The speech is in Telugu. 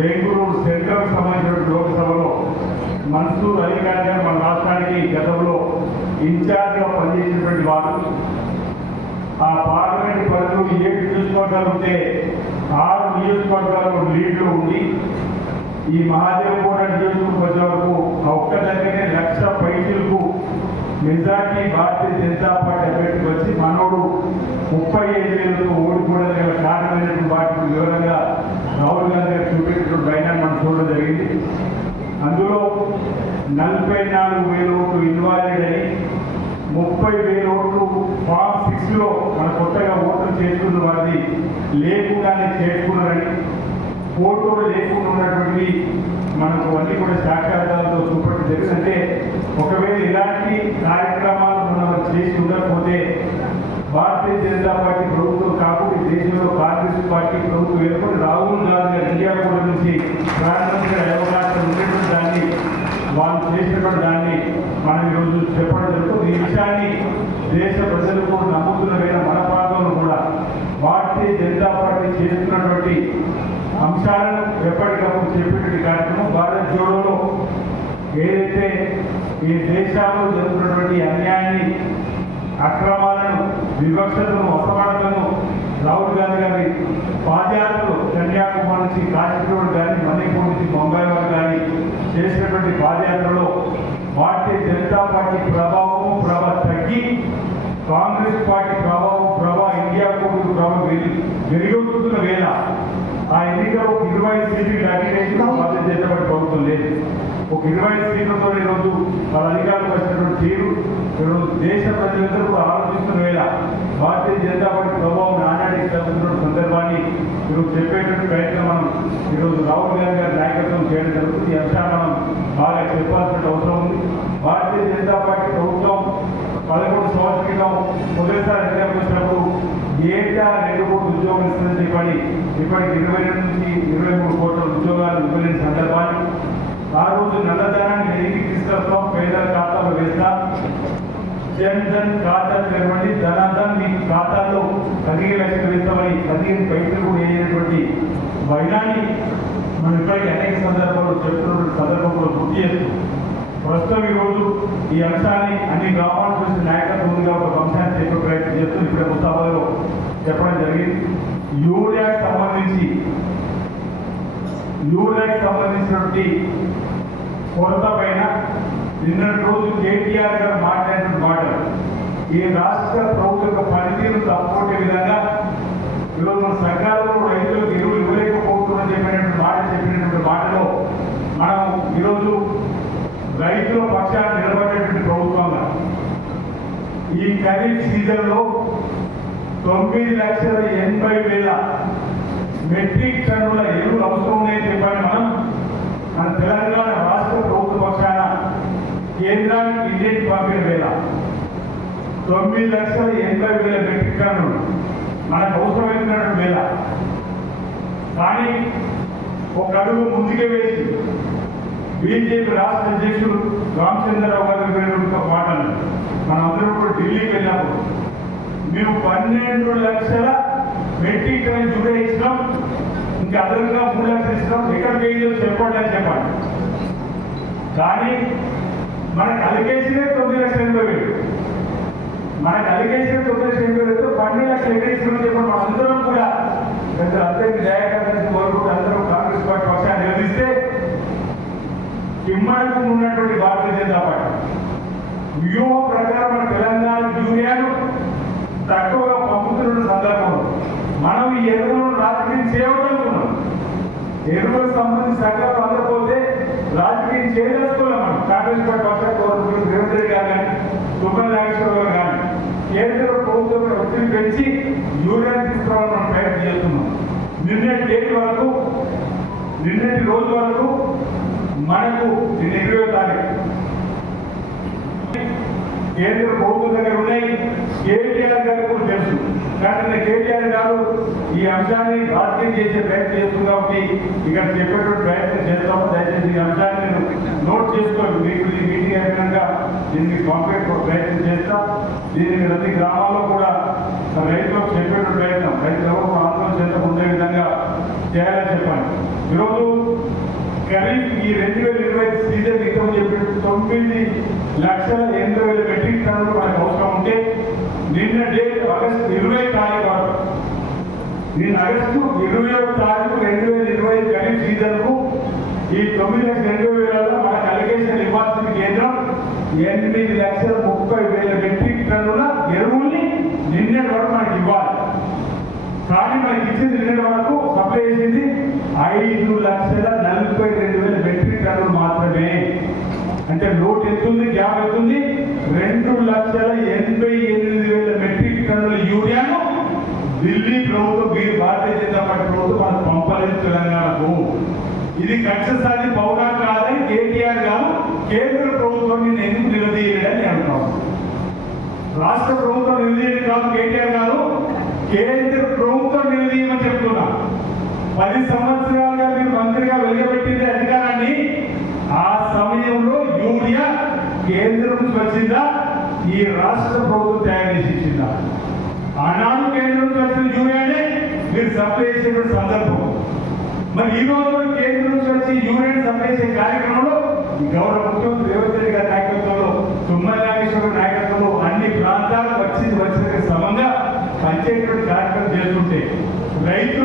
బెంగళూరు సెంట్రల్ సంబంధించిన లోక్సభలో మన్సూర్ అలీ ఖాన్ గారు మన రాష్ట్రానికి గతంలో ఇన్ఛార్జ్గా పనిచేసినటువంటి వారు. ఆ పార్లమెంట్ పరిధిలో ఏడు నియోజకవర్గాలు ఉంటే ఆరు నియోజకవర్గాలు లీడ్లో ఉండి ఈ మహాదేవపూట నియోజకవర్గం వరకు ఒక్క దగ్గరనే లక్ష పైసలకు నిజానికి భారతీయ జనతా పార్టీ అభ్యర్థి వచ్చి మనోడు ముప్పై ఐదు వేలతో ఓడిపోవడం గల కారణమైనటువంటి వాటికి వివరంగా రాహుల్ గాంధీ చూపించడం పైన మనం చూడడం జరిగింది. అందులో నలభై నాలుగు వేల ఓట్లు ఇన్వాల్వ్డ్ అయి ముప్పై వేల ఓట్లు ఫామ్ సిక్స్లో మన కొత్తగా ఓట్లు చేసుకున్న వారిది లేకుండానే చేసుకున్నారని ఫోటోలు లేకుండా ఉన్నటువంటి మనకు అన్ని కూడా సాక్షాత్కారాలతో చూపడం జరిగింది అంటే ఒకవేళ ఇలాంటి కార్యక్రమాలు మనం చేసి ఉండకపోతే భారతీయ జనతా పార్టీ ప్రభుత్వం కాకుండా దేశంలో కాంగ్రెస్ పార్టీ ప్రభుత్వం ఏర్పడి రాహుల్ గాంధీ గారు ఇండియా కూడా నుంచి ప్రారంభించిన అవకాశం ఉండేటువంటి దాన్ని వాళ్ళు చేసినటువంటి దాన్ని మనం ఈరోజు చెప్పడం జరుగుతుంది ఈ విషయాన్ని దేశ ప్రజలు కూడా నమ్ముతున్న వేళ మన ప్రాంతంలో కూడా భారతీయ జనతా పార్టీ ఉన్నటువంటి అంశాలను ఎప్పటికప్పుడు చెప్పేటువంటి కార్యక్రమం భారత్ జోడోలో ఏదైతే ఈ దేశాల్లో జరుగుతున్నటువంటి అన్యాయాన్ని అక్రమాలను వివక్షతను అసమానతను రాహుల్ గాంధీ గారి పాదయాత్రలు కన్యాకుమారి నుంచి కాశీపూర్ కానీ మణిపూర్ నుంచి బొంబాయి వరకు కానీ చేసినటువంటి పాదయాత్రలో భారతీయ జనతా పార్టీ ప్రభావం ప్రభ తగ్గి కాంగ్రెస్ పార్టీ ప్రభావం ప్రభ ఇండియా కూటమి ప్రభావం వెలి- ఆ ఎన్నికలో ఒక ఇరవై సీట్లు భారతీయ జనతా పార్టీ ప్రభుత్వం లేదు. ఒక ఇరవై సీట్లతో ఈరోజు వాళ్ళ అధికారులకు వచ్చినటువంటి తీరు ఈరోజు దేశ ప్రజలందరూ కూడా ఆలోచిస్తున్న వేళ భారతీయ జనతా పార్టీ ప్రభావం నానాటికి తగ్గుతున్న సందర్భాన్ని ఈరోజు చెప్పేటువంటి ప్రయత్నం మనం ఈరోజు రాహుల్ గాంధీ గారి నాయకత్వం చేయడం జరుగుతుంది. ఈ అంశాన్ని మనం బాగా చెప్పాల్సిన అవసరం ఉంది భారతీయ జనతా పార్టీ ప్రభుత్వం పదకొండు సంవత్సరాల క్రితం మొదటిసారి అధికారం వచ్చినప్పుడు ఏటా రెండు కోట్ల ఉద్యోగాలు ఇస్తుందని చెప్పని ఇప్పటికి ఇరవై నుంచి ఇరవై మూడు కోట్ల ఉద్యోగాలు ఇవ్వలేని సందర్భాన్ని ఆ రోజు నల్లధనాన్ని వెనక్కి తీసుకొస్తాం పేదల ఖాతాలో వేస్తాం. జన్ ధన్ ఖాతా తెరవండి ధనాధన్ మీ ఖాతాలో పదిహేను లక్షలు వేస్తామని పదిహేను పైసలు కూడా వేయనటువంటి వైనాన్ని మనం ఇప్పటికీ అనేక సందర్భాలు చెప్తున్న సందర్భంలో గుర్తు చేస్తూ ప్రస్తుతం ఈరోజు ఈ అంశాన్ని అన్ని గ్రామాల చూసిన నాయకత్వం ఉంది కాబట్టి ఒక అంశాన్ని చెప్పే ప్రయత్నం చేస్తూ ఇప్పుడే ముస్తాబాలో చెప్పడం జరిగింది. యూరియాకి సంబంధించి యూరియాకి సంబంధించినటువంటి కొరత పైన నిన్నటి రోజు కేటీఆర్ గారు మాట్లాడిన మాటలు. ఈ రాష్ట్ర ప్రభుత్వ యొక్క పనితీరు తప్పకొట్టే విధంగా ఈరోజు మన సకాలంలో రైతులకు ఎరువులు ఇవ్వలేకపోతున్నా చెప్పినటువంటి మాట చెప్పినటువంటి మాటలో మనం ఈరోజు రైతుల పక్షాన్ని నిలబడేటువంటి ప్రభుత్వంగా ఈ ఖరీఫ్ సీజన్లో తొమ్మిది లక్షల ఎనభై వేల మెట్రిక్ టన్నుల ఎరువులు అవసరం ఉన్నాయని చెప్పాలి మనం. మన తెలంగాణ రాష్ట్ర ప్రభుత్వ పక్షాన కేంద్రానికి ఇండియన్ పంపిన వేల తొమ్మిది లక్షల ఎనభై వేల మెట్రిక్ టన్నులు మనకు అవసరమైనటువంటి వేల కానీ ఒక అడుగు ముందుకే వేసి బీజేపీ రాష్ట్ర అధ్యక్షుడు రామచంద్రరావు గారు చెప్పినటువంటి ఒక మాటలు మనందరం కూడా ఢిల్లీకి వెళ్ళినప్పుడు పన్నెండు లక్షల మెట్రిక్ టన్ జూడే ఇచ్చినాం. ఇంకా అదనంగా మూడు లక్షలు ఇచ్చినాం ఎక్కడ వేయదో చెప్పండి అని చెప్పండి. కానీ మనకు అలిగేసినే తొమ్మిది లక్షల ఎనభై వేలు. మనకు అలిగేసిన తొమ్మిది లక్షల ఎనభై వేలతో పన్నెండు లక్షలు ఎక్కడ ఇస్తున్నాం చెప్పండి. అందరం కూడా పెద్ద అందరికీ దయాకరణ కోరుకుంటూ అందరం కాంగ్రెస్ పార్టీ పక్షాన్ని నిలదీస్తే హిమాలయం ఉన్నటువంటి భారతీయ జనతా పార్టీ వ్యూహ ప్రకారం మన తెలంగాణ యూనియన్ తక్కువగా పంపుతున్న సందర్భంలో మనం ఈ ఎరువులను రాజకీయం చేయగలుగుతున్నాం ఎరువులకు సంబంధించి సకాలం అందకపోతే రాజకీయం చేయదలుచుకున్నాం మనం. కాంగ్రెస్ పార్టీ పక్షాలు కోరుకుంటున్న రేవంత్ రెడ్డి గారు కానీ సుబ్రహ్మ నాగేశ్వర కానీ కేంద్ర ప్రభుత్వం ఒత్తిడి పెంచి యూరియా తీసుకురావాలని మనం ప్రయత్నం చేస్తున్నాం. నిన్నటి డేట్ వరకు నిన్నటి రోజు వరకు మనకు నిన్న ఇరవై తారీఖు కేంద్ర ప్రభుత్వం దగ్గర ఉన్నాయి. కేటీఆర్ గారికి కూడా తెలుసు. కానీ కేటీఆర్ గారు ఈ అంశాన్ని రాజకీయం చేసే ప్రయత్నం చేస్తుంది కాబట్టి ఇక్కడ చెప్పేటువంటి ప్రయత్నం చేస్తాము దయచేసి ఈ అంశాన్ని నేను నోట్ చేసుకోండి మీకు ఈ మీటింగ్ అయిపోయాక దీనికి పంపే ప్రయత్నం చేస్తా. దీనికి ప్రతి గ్రామాల్లో కూడా రైతులకు చెప్పేటువంటి ప్రయత్నం రైతులు కూడా ఆందోళన చెందకుండా ఉండే విధంగా చేయాలని చెప్పాను ఈరోజు ఖరీఫ్ ఈ రెండు వేల ఇరవై సీజన్ క్రితం చెప్పిన తొమ్మిది లక్షల ఎనభై వేల మెట్రిక్ టన్నులు మనకు అవసరం. నిన్న డేట్ ఆగస్టు ఇరవై తారీఖు నేను ఆగస్టు ఇరవై తారీఖు రెండు వేల ఇరవై ఖరీఫ్ సీజన్కు ఈ తొమ్మిది లక్షల రెండు వేలలో మనకు అలిగేషన్ ఇవ్వాల్సిన కేంద్రం ఎనిమిది లక్షల ముప్పై వేల మెట్రిక్ టన్నుల ఎరువుల్ని నిన్నటి వరకు మనకి ఇవ్వాలి. కానీ మనకి ఇచ్చింది నిన్నటి వరకు సప్లై చేసింది ఐదు లక్షల నలభై రెండు వేల మెట్రిక్ టన్నులు మాత్రమే. అంటే లోటు ఎత్తుంది గ్యాప్ ఎత్తుంది రెండు లక్షల ఎనభై ఎనిమిది వేల మెట్రిక్ టన్నుల యూరియాను ఢిల్లీ ప్రభుత్వం మీ భారతీయ జనతా పార్టీ ప్రభుత్వం మనకు పంపలేదు తెలంగాణకు. ఇది కక్ష సాధి పౌరా కాదని కేటీఆర్ గారు కేంద్ర ప్రభుత్వం నేను ఎందుకు నిలదీయలేదని అంటున్నాను. రాష్ట్ర ప్రభుత్వం నిలదీయడం కాదు కేటీఆర్ గారు. కేంద్ర ప్రభుత్వం నిలదీయమని చెప్తున్నా. పది సంవత్సరాలుగా మీరు మంత్రిగా వెలుగబెట్టింది అధికారాన్ని. ఆ సమయంలో యూరియా కేంద్రం నుంచి వచ్చిందా? ఈ రాష్ట్ర ప్రభుత్వం తయారు చేసి ఇచ్చిందా? ఆనాడు కేంద్రం చర్చలు వచ్చిన మీరు సప్లై చేసేటువంటి సందర్భం. మరి ఈ రోజు కేంద్రం చర్చి యూనియన్ సప్లై చేసే కార్యక్రమంలో గౌరవ ముఖ్యమంత్రి రేవంత్ రెడ్డి గారి నాయకత్వంలో తుమ్మల నాగేశ్వర నాయకత్వంలో అన్ని ప్రాంతాలకు వచ్చింది వచ్చిన సమంగా పంచేటువంటి కార్యక్రమం చేస్తుంటే రైతు